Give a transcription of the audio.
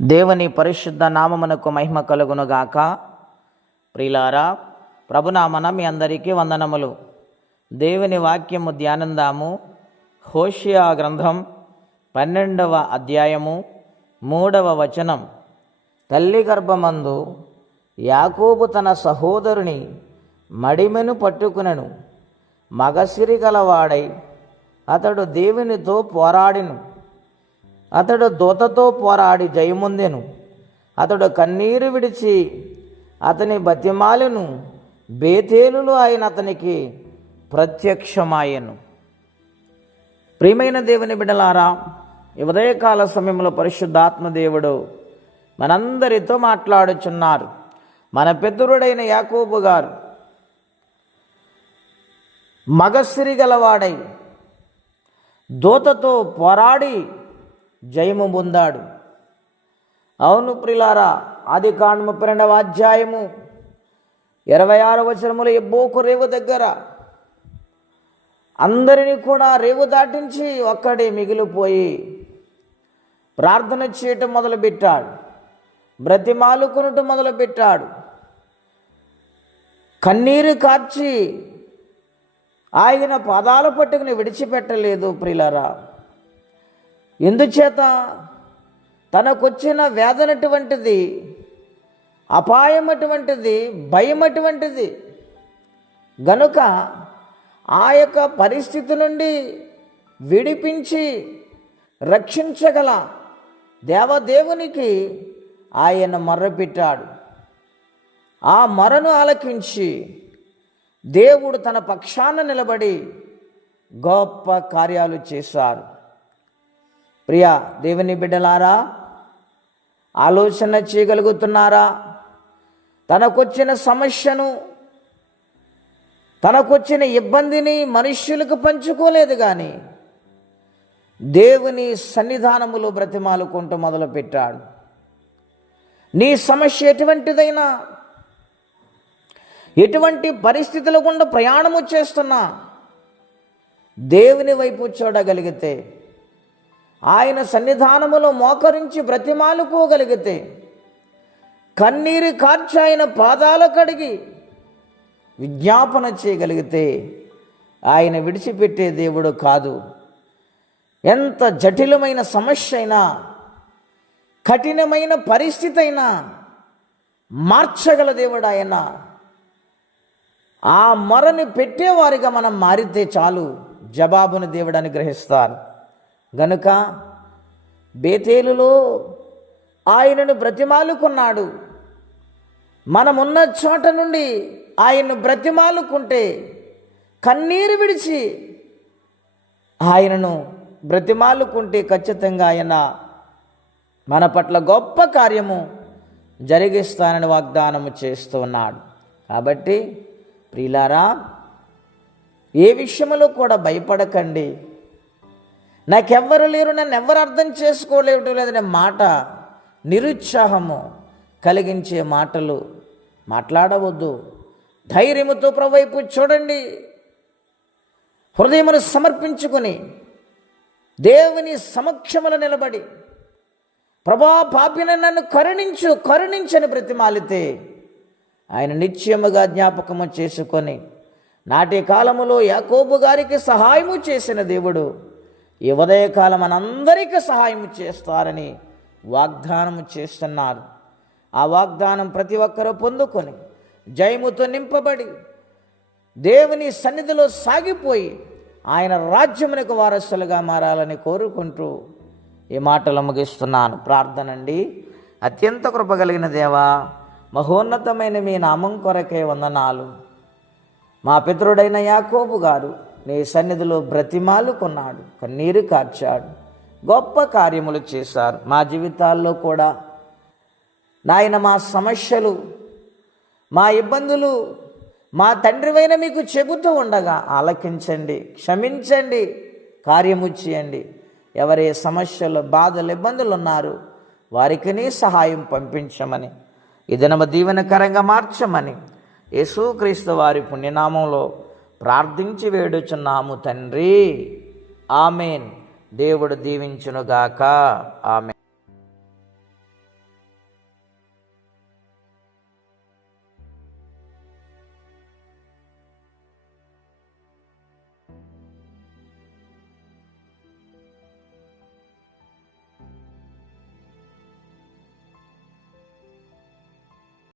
దేవుని పరిశుద్ధ నామమునకు మహిమ కలుగునుగాక. ప్రియులారా, ప్రభునామన మీ అందరికీ వందనములు. దేవుని వాక్యము ధ్యానందాము. హోషేయ గ్రంథం 12వ అధ్యాయము 3వ వచనం. తల్లి గర్భమందు యాకోబు తన సహోదరుని మడిమెను పట్టుకునెను. మగసిరి గలవాడై అతడు దేవునితో పోరాడెను. అతడు దూతతో పోరాడి జయముందెను. అతడు కన్నీరు విడిచి అతని బతిమాలెను. బేతేలులో ఆయన అతనికి ప్రత్యక్షమాయెను. ప్రియమైన దేవుని బిడ్డలారా, ఈ ఉదయకాల సమయంలో పరిశుద్ధాత్మ దేవుడు మనందరితో మాట్లాడుచున్నారు. మన పితరుడైన యాకోబు గారు మగసిరి గలవాడై దూతతో పోరాడి జయము పొందాడు. అవును ప్రియులారా, ఆదికాండము 32వ అధ్యాయము 26వ వచనములో ఎబ్బోకు రేవు దగ్గర అందరినీ కూడా రేవు దాటించి ఒక్కడే మిగిలిపోయి ప్రార్థన చేయటం మొదలుపెట్టాడు. బ్రతిమాలుకొనుట మొదలుపెట్టాడు. కన్నీరు కార్చి ఆయన పాదాల పట్టుకుని విడిచిపెట్టలేదు ప్రియులారా. ఎందుచేత తనకొచ్చిన వేదన అటువంటిది, అపాయం అటువంటిది, భయం అటువంటిది గనుక ఆ యొక్క పరిస్థితి నుండి విడిపించి రక్షించగల దేవదేవునికి ఆయన మొర్రపెట్టాడు. ఆ మొరను ఆలకించి దేవుడు తన పక్షాన నిలబడి గొప్ప కార్యాలు చేశారు. ప్రియా దేవుని బిడ్డలారా, ఆలోచన చేయగలుగుతున్నారా? తనకొచ్చిన సమస్యను, తనకొచ్చిన ఇబ్బందిని మనుష్యులకు పంచుకోలేదు, కానీ దేవుని సన్నిధానములో బ్రతిమాలుకుంటూ మొదలుపెట్టాడు. నీ సమస్య ఎటువంటిదైనా, ఎటువంటి పరిస్థితుల గుండా ప్రయాణము చేస్తున్నా దేవుని వైపు చూడగలిగితే, ఆయన సన్నిధానములో మోకరించి బ్రతిమాలుకోగలిగితే, కన్నీరు కార్చి ఆయన పాదాల కడిగి విజ్ఞాపన చేయగలిగితే ఆయన విడిచిపెట్టే దేవుడు కాదు. ఎంత జటిలమైన సమస్య అయినా, కఠినమైన పరిస్థితి అయినా మార్చగల దేవుడు ఆయన. ఆ మొరని పెట్టేవారిగా మనం మారితే చాలు, జవాబును దేవుడు అనుగ్రహిస్తారు. గనుక బేతేలులో ఆయనను బ్రతిమాలుకున్నాడు. మనమున్న చోట నుండి ఆయన్ను బ్రతిమాలుకుంటే, కన్నీరు విడిచి ఆయనను బ్రతిమాలుకుంటే ఖచ్చితంగా ఆయన మన పట్ల గొప్ప కార్యము జరిగిస్తానని వాగ్దానము చేస్తూ ఉన్నాడు. కాబట్టి ప్రియులారా, ఏ విషయంలో కూడా భయపడకండి. నాకెవ్వరు లేరు, నన్ను ఎవరు అర్థం చేసుకోలేవటం లేదనే మాట, నిరుత్సాహము కలిగించే మాటలు మాట్లాడవద్దు. ధైర్యముతో ప్రభు వైపు చూడండి. హృదయమును సమర్పించుకొని దేవుని సమక్షములో నిలబడి, ప్రభా పాపిన నన్ను కరుణించని బ్రతిమాలితే ఆయన నిశ్చయముగా జ్ఞాపకము చేసుకొని నాటి కాలములో యాకోబు గారికి సహాయము చేసిన దేవుడు ఈ ఉదయకాలం మనందరికీ సహాయం చేస్తారని వాగ్దానము చేస్తున్నారు. ఆ వాగ్దానం ప్రతి ఒక్కరూ పొందుకొని జయముతో నింపబడి దేవుని సన్నిధిలో సాగిపోయి ఆయన రాజ్యమునకు వారసులుగా మారాలని కోరుకుంటూ ఈ మాటలు ముగిస్తున్నాను. ప్రార్థనండి. అత్యంత కృప కలిగిన దేవా, మహోన్నతమైన మీ నామం కొరకే వందనాలు. మా పితరుడైన యాకోబు గారు నీ సన్నిధిలో బ్రతిమాలుకున్నాడు, కన్నీరు కార్చాడు, గొప్ప కార్యములు చేశారు. మా జీవితాల్లో కూడా నాయన మా సమస్యలు, మా ఇబ్బందులు మా తండ్రివైన మీకు చెబుతూ ఉండగా ఆలకించండి, క్షమించండి, కార్యము చేయండి. ఎవరే సమస్యలు, బాధలు, ఇబ్బందులు ఉన్నారు వారికి నీ సహాయం పంపించమని, ఈ దినము దీవెనకరంగా మార్చమని యేసుక్రీస్తు వారి పుణ్యనామంలో ప్రార్థించి వేడుచున్నాము తండ్రి. ఆమెన్. దేవుడు దీవించునుగాక. ఆమెన్.